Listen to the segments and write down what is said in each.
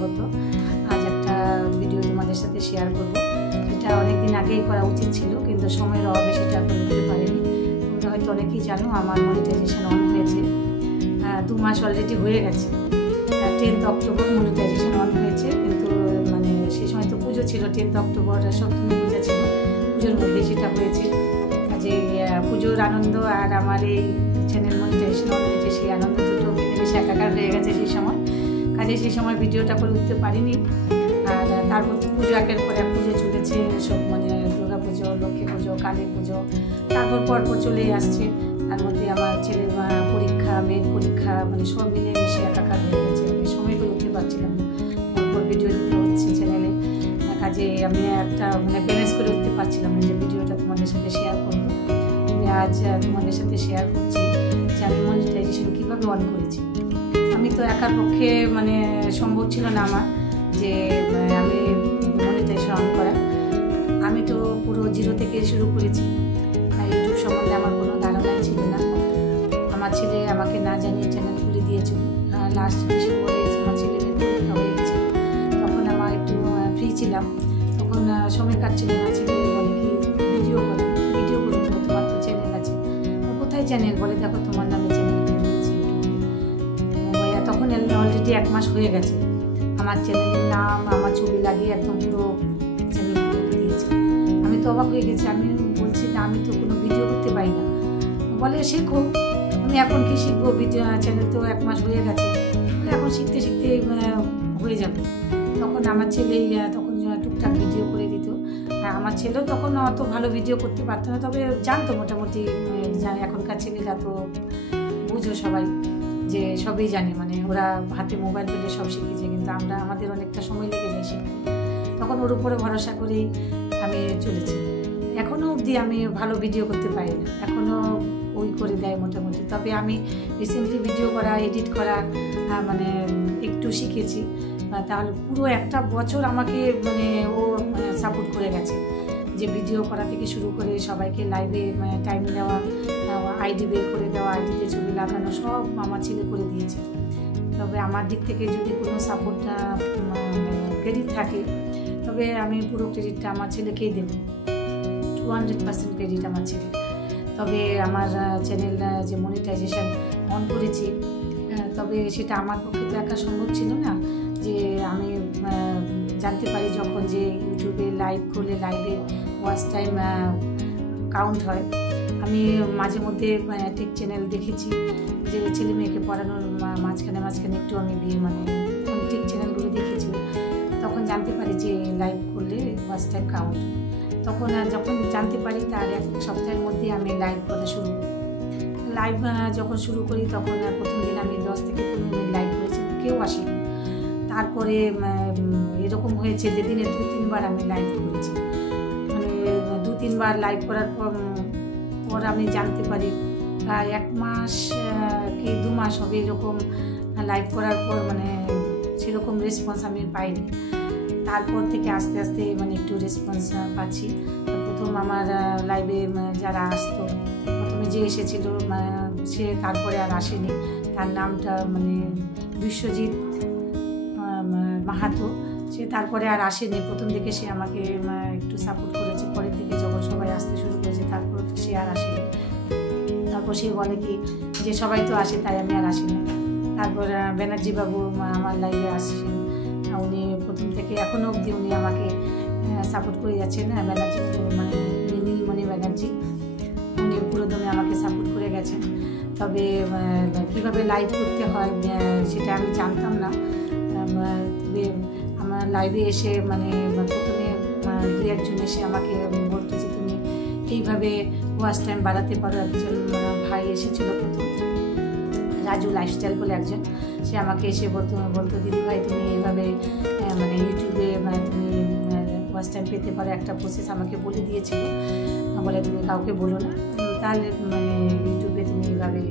স্বাগত। আজ একটা ভিডিও তোমাদের সাথে শেয়ার করব। এটা অনেকদিন আগেই করা উচিত ছিল, কিন্তু সময়ের অভাবে সেটা করতে পারিনি। তোমরা হয়তো অনেকেই জানো আমার মনিটাইজেশন অন হয়েছে, 2 মাস অলরেডি হয়ে গেছে। 10th অক্টোবর মনিটাইজেশন অন হয়েছে, কিন্তু মানে সেই সময় তো পুজো ছিল, 10th অক্টোবর সপ্তমী পূজা ছিল, পুজোর মধ্যে সেটা হয়েছে। যে পুজোর আনন্দ আর আমার এই চ্যানেল মনিটাইজেশন অন হয়েছে, সেই আনন্দ দুটো মিলেমিশে একাকার হয়ে গেছে সেই সময়। কাজে সেই সময় ভিডিওটা করে উঠতে পারিনি। আর তারপর পুজো একের পর এক পুজো চলেছে, সব মানে দুর্গা পুজো, লক্ষ্মী পুজো, কালী পুজো, তারপর পরপর চলেই আসছে। তার মধ্যে আমার ছেলের পরীক্ষা, মেয়ের পরীক্ষা, মানে সব মিলেমিশে একাকার হয়ে গেছে। আমি সময় করে উঠতে পারছিলাম না, পরপর ভিডিও দিতে হচ্ছে চ্যানেলে। কাজে আমি একটা মানে ব্যালেন্স করে উঠতে পারছিলাম না যে ভিডিওটা তোমাদের সাথে শেয়ার করবো। আমি আজ তোমাদের সাথে শেয়ার করছি যে আমি মনিটাইজেশন কীভাবে অন করেছি। আমি তো একার পক্ষে মানে সম্ভব ছিল না আমার যে আমি মনিটাইজেশন অন করা। আমি তো পুরো জিরো থেকে শুরু করেছি। ইউটিউব সম্বন্ধে আমার কোনো ধারণাই ছিল না। আমার ছেলে আমাকে না জানিয়ে চ্যানেল খুলে দিয়েছিল। লাস্ট ডিসেম্বরে আমার ছেলের পরীক্ষা হয়ে গেছে, তখন আমার একটু ফ্রি ছিলাম, তখন সময় কাটছিল না। ছেলে বলে কি ভিডিও করে তোমার তো চ্যানেল আছে। কোথায় চ্যানেল? বলে দেখো তোমার নামে চ্যানেল খুলে দিয়েছি ইউটিউবে। তখন অলরেডি 1 মাস হয়ে গেছে। আমার চ্যানেলের নাম, আমার ছবি লাগিয়ে একদম পুরো চ্যানেল খুলে দিয়েছে। আমি তো অবাক হয়ে গেছি। আমি বলছি যে আমি তো কোনো ভিডিও করতে পারি না। বলে শেখো। আমি এখন কি শিখবো? ভিডিও চ্যানেল তো 1 মাস হয়ে গেছে, এখন শিখতে শিখতে হয়ে যাবে। তখন আমার ছেলে তখন টুকটাক ভিডিও করে দিত। আমার ছেলেও তখন অত ভালো ভিডিও করতে পারতো না, তবে জানতো মোটামুটি। এখনকার ছেলেরা তো বুঝো সবাই যে সবই জানে, মানে ওরা হাতে মোবাইল পেলে সব শিখেছে, কিন্তু আমাদের অনেকটা সময় লেগে যায় শিখতে। তখন ওর উপরে ভরসা করেই আমি চলেছি। এখনও অবধি আমি ভালো ভিডিও করতে পারি না, এখনও ওই করে দেয় মোটামুটি। তবে আমি রিসেন্টলি ভিডিও করা, এডিট করা মানে একটু শিখেছি। তাহলে পুরো একটা বছর আমাকে মানে ও সাপোর্ট করে গেছে, যে ভিডিও করা থেকে শুরু করে সবাইকে লাইভে টাইম দেওয়া, আইডি বের করে দেওয়া, আইডিতে ছবি লাগানো, সব আমার ছেলে করে দিয়েছে। তবে আমার দিক থেকে যদি কোনো সাপোর্ট ক্রেডিট থাকে, তবে আমি পুরো ক্রেডিটটা আমার ছেলেকেই দেব। 200% ক্রেডিট আমার ছেলে। তবে আমার চ্যানেল যে মনিটাইজেশন অন করেছি, তবে সেটা আমার পক্ষে তো একা সম্ভব ছিল না। যে আমি জানতে পারি যখন যে ইউটিউবে লাইভ করলে লাইভে ওয়াচ টাইম কাউন্ট হয়। আমি মাঝে মধ্যে টেক চ্যানেল দেখেছি যে ছেলে মেয়েকে পড়ানোর মাঝখানে একটু আমি মানে টেক চ্যানেলগুলো দেখেছি। তখন জানতে পারি যে লাইভ করলে ওয়াচ টাইম কাউন্ট। তখন যখন জানতে পারি তার 1 সপ্তাহের মধ্যে আমি লাইভ করা শুরু করি। লাইভ যখন শুরু করি তখন প্রথম দিন আমি 10 থেকে 15 মিনিট লাইভ করেছি, কেউ আসেনি। তারপরে এরকম হয়েছে যে দিনে 2-3 বার আমি লাইভ করেছি। মানে 2-3 বার লাইভ করার পর আমি জানতে পারি প্রায় 1 মাস কি 2 মাস হবে এরকম লাইভ করার পর মানে সেরকম রেসপন্স আমি পাইনি। তারপর থেকে আস্তে আস্তে মানে একটু রেসপন্স পাচ্ছি। প্রথম আমার লাইভে যারা আসতো, প্রথমে যে এসেছিল সে তারপরে আর আসেনি। তার নামটা মানে বিশ্বজিৎ মাহাতো, সে তারপরে আর আসেনি। প্রথম দিকে সে আমাকে একটু সাপোর্ট করেছে, পরের দিকে যখন সবাই আসতে শুরু করেছে তারপর তো সে আর আসেনি। তারপর সে বলে কি যে সবাই তো আসে, তাই আমি আর আসি না। তারপর ব্যানার্জি বাবু আমার লাইভে আসছেন, উনি প্রথম থেকে এখনও অবধি উনি আমাকে সাপোর্ট করে যাচ্ছেন। ব্যানার্জি মানে নীলমণি ব্যানার্জি, উনি পুরোদমে আমাকে সাপোর্ট করে গেছেন। তবে কীভাবে লাইভ করতে হয় সেটা আমি জানতাম না। তবে আমার লাইভে এসে মানে প্রথমে 2-1 জন এসে আমাকে বলতো যে তুমি এইভাবে ওয়াচ টাইম বাড়াতে পারো। একজন ভাই এসেছিল প্রথম, রাজু লাইফস্টাইল বলে একজন, সে আমাকে এসে বলতো দিদি ভাই তুমি এইভাবে মানে ইউটিউবে তুমি ওয়াচ টাইম পেতে পারো। একটা প্রসেস আমাকে বলে দিয়েছিল, বলে তুমি কাউকে বলো না, তাহলে মানে ইউটিউবে তুমি এইভাবে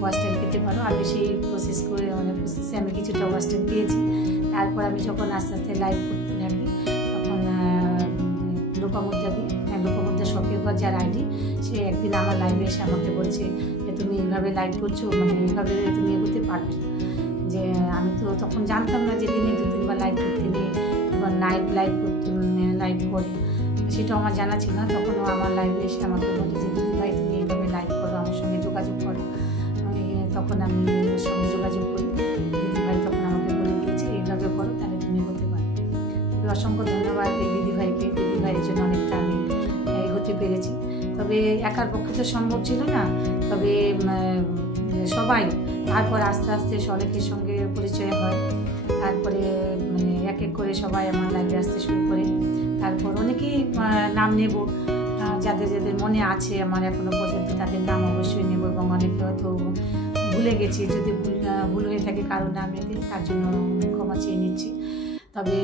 ওয়াচ টাইম পেতে পারো। আমি সেই প্রসেস করে প্রসেসে আমি কিছুটা ওয়াচ টাইম পেয়েছি। তারপর আমি যখন আস্তে আস্তে লাইভ করতে থাকি, তখন লোপামুদ্রা শখের ঘর যার আইডি, সে একদিন আমার লাইভে এসে আমাকে বলছে যে তুমি এইভাবে লাইভ করছো, মানে এইভাবে তুমি এগোতে পারবে, যে যে আমি তো তখন জানতাম না যে দিনে 2-3 বার লাইভ করতে নেই, এবার লাইভ করে, সেটা আমার জানা ছিল না। তখনও আমার লাইভে এসে আমাকে বলে যে দিদি ভাই তুমি এইভাবে লাইভ করো, আমার সঙ্গে যোগাযোগ করো। তখন আমি ওর সঙ্গে যোগাযোগ করি, দিদি ভাই তখন আমাকে বলে দিয়েছে এইভাবে করো, তাহলে তুমি হতে পারো। অসংখ্য ধন্যবাদ এই দিদিভাইকে, দিদিভাইয়ের জন্য অনেকটা আমি এগোতে পেরেছি। তবে একার পক্ষে তো সম্ভব ছিল না, তবে সবাই তারপর আস্তে আস্তে অনেকের সঙ্গে পরিচয় হয়, তারপরে এক এক করে সবাই আমার লাইভে আসতে শুরু করে। তারপর অনেকেই নাম নেব, যাদের যাদের মনে আছে আমার এখনো পর্যন্ত তাদের নাম অবশ্যই নেব, এবং অনেকে হয়তো ভুলে গেছি, যদি ভুল হয়ে থাকে কারো নাম নিতে তার জন্য ক্ষমা চেয়ে নিচ্ছি। তবে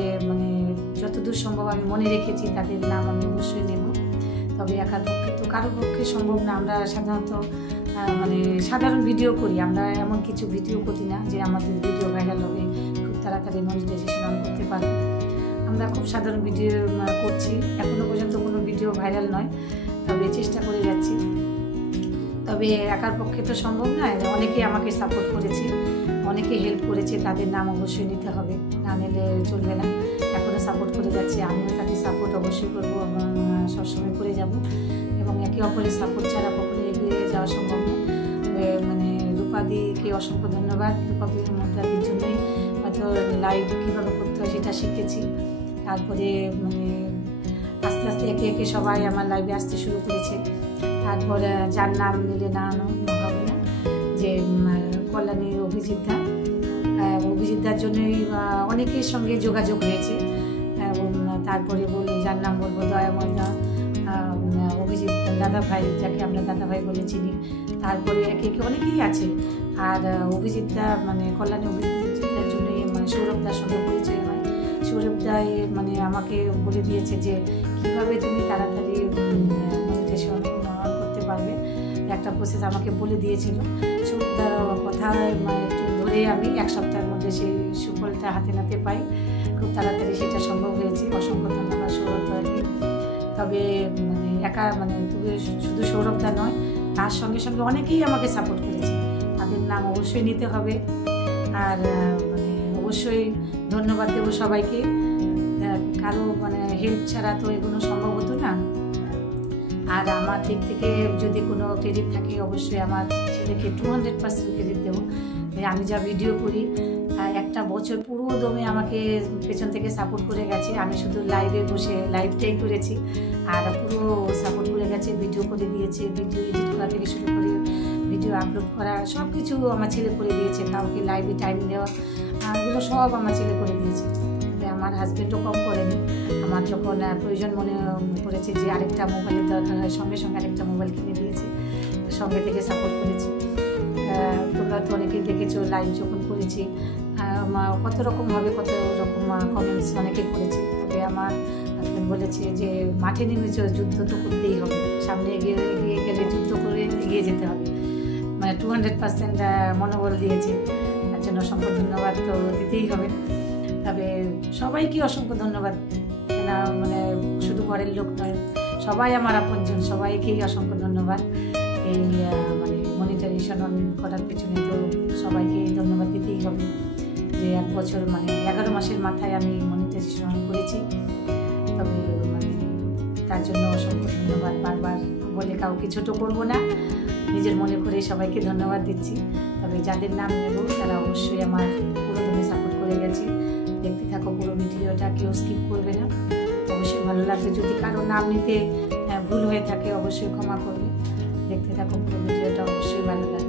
যতদূর সম্ভব আমি মনে রেখেছি তাদের নাম আমি অবশ্যই নেব। তবে একার পক্ষে তো কারোর পক্ষে সম্ভব না। আমরা সাধারণত সাধারণ ভিডিও করি, আমরা এমন কিছু ভিডিও করি না যে আমাদের ভিডিও ভাইরাল হবে, খুব তাড়াতাড়ি মনিটাইজেশন অন করতে পারবো। আমরা খুব সাধারণ ভিডিও করছি, এখনো পর্যন্ত কোনো ভিডিও ভাইরাল নয়, তবে চেষ্টা করে যাচ্ছি। তবে একার পক্ষে তো সম্ভব নয়, অনেকেই আমাকে সাপোর্ট করেছে, অনেকে হেল্প করেছে, তাদের নাম অবশ্যই নিতে হবে, না নিলে চলবে না। এখনও সাপোর্ট করে যাচ্ছে, আমিও তাকে সাপোর্ট অবশ্যই করবো এবং সবসময় করে যাব, এবং একে অপরের সাপোর্ট ছাড়া কখনোই এগিয়ে যাওয়া সম্ভব না। রূপাদিকে অসংখ্য ধন্যবাদ, রূপাদির জন্যই হয়তো লাইভ কীভাবে করতে হয় সেটা শিখেছি। তারপরে আস্তে আস্তে একে একে সবাই আমার লাইভে আসতে শুরু করেছে। তারপরে যার নাম নিলে না হবে না, যে কল্যাণীর অভিজিৎদার জন্যই অনেকের সঙ্গে যোগাযোগ হয়েছে, এবং তারপরে যার নাম বলবো দয়াময়দা, অভিজিৎ দাদাভাই, যাকে আমরা দাদাভাই বলে চিনি। তারপরে একে একে অনেকেই আছে। আর অভিজিৎদা কল্যাণী অভিজিৎদার জন্যই সৌরভদার সঙ্গে পরিচয় হয়। সৌরভদাই আমাকে বলে দিয়েছে যে কীভাবে তুমি তাড়াতাড়ি মনিটাইজেশন করতে পারবে, একটা প্রসেস আমাকে বলে দিয়েছিল। সৌরভদার কথায় একটু ধরে আমি 1 সপ্তাহের মধ্যে সেই সুফলটা হাতে নাতে পাই, খুব তাড়াতাড়ি সেটা সম্ভব হয়েছে। অসংখ্য ধন্যবাদ সৌরভদাকে। তবে একা তবে শুধু সৌরভদা নয়, তার সঙ্গে সঙ্গে অনেকেই আমাকে সাপোর্ট করেছে, তাদের নাম অবশ্যই নিতে হবে। আর অবশ্যই ধন্যবাদ দেবো সবাইকে, কারো হেল্প ছাড়া তো এগুলো সম্ভব হতো না। আর আমার দিক থেকে যদি কোনো ক্রেডিট থাকে অবশ্যই আমার ছেলেকে 200% ক্রেডিট দেবো। আমি যা ভিডিও করি, একটা বছর পুরো দমে আমাকে পেছন থেকে সাপোর্ট করে গেছে। আমি শুধু লাইভে বসে লাইভটাই করেছি, আর পুরো সাপোর্ট করে গেছে, ভিডিও করে দিয়েছে, ভিডিও এডিট করা থেকে শুরু করে ভিডিও আপলোড করা সব কিছু আমার ছেলে করে দিয়েছে। কাউকে লাইভে টাইম দেওয়া, এগুলো সব আমার ছেলে করে দিয়েছে। আমার হাজব্যান্ডও কম করেনি। আমার যখন প্রয়োজন মনে করেছে যে আরেকটা মোবাইলের দরকার হয়, সঙ্গে সঙ্গে আরেকটা মোবাইল কিনে দিয়েছে, সঙ্গে থেকে সাপোর্ট করেছে। তোমরা তো অনেকেই দেখেছো লাইভ যখন করেছি, কত রকমভাবে কত রকম কমেন্টস অনেকে করেছে। তবে আমার হাজব্যান্ড বলেছে যে মাঠে নেমেছ, যুদ্ধ তো করতেই হবে, সামনে এগিয়ে গেলে যুদ্ধ করে এগিয়ে যেতে হবে। 200% মনোবল দিয়েছে, তার জন্য অসংখ্য ধন্যবাদ তো দিতেই হবে। তবে সবাইকে অসংখ্য ধন্যবাদ, না শুধু ঘরের লোক নয়, সবাই আমার আপনজন, সবাইকেই অসংখ্য ধন্যবাদ। এই মনিটাইজেশন অন করার পেছনে তো সবাইকে ধন্যবাদ দিতেই হবে, যে 1 বছর 11 মাসের মাথায় আমি মনিটাইজেশন অন করেছি। তবে তার জন্য অসংখ্য ধন্যবাদ, বারবার বলে কাউকে ছোট করব না, নিজের মনে করে সবাইকে ধন্যবাদ দিচ্ছি। তবে যাদের নাম নেব তারা অবশ্যই আমার পুরো দমে সাপোর্ট করে গেছে। দেখতে থাকো পুরো ভিডিওটা, কেউ স্কিপ করবে না, অবশ্যই ভালো লাগবে। যদি কারো নাম নিতে ভুল হয়ে থাকে অবশ্যই ক্ষমা করবে। দেখতে থাকো পুরো ভিডিওটা, অবশ্যই ভালো লাগবে।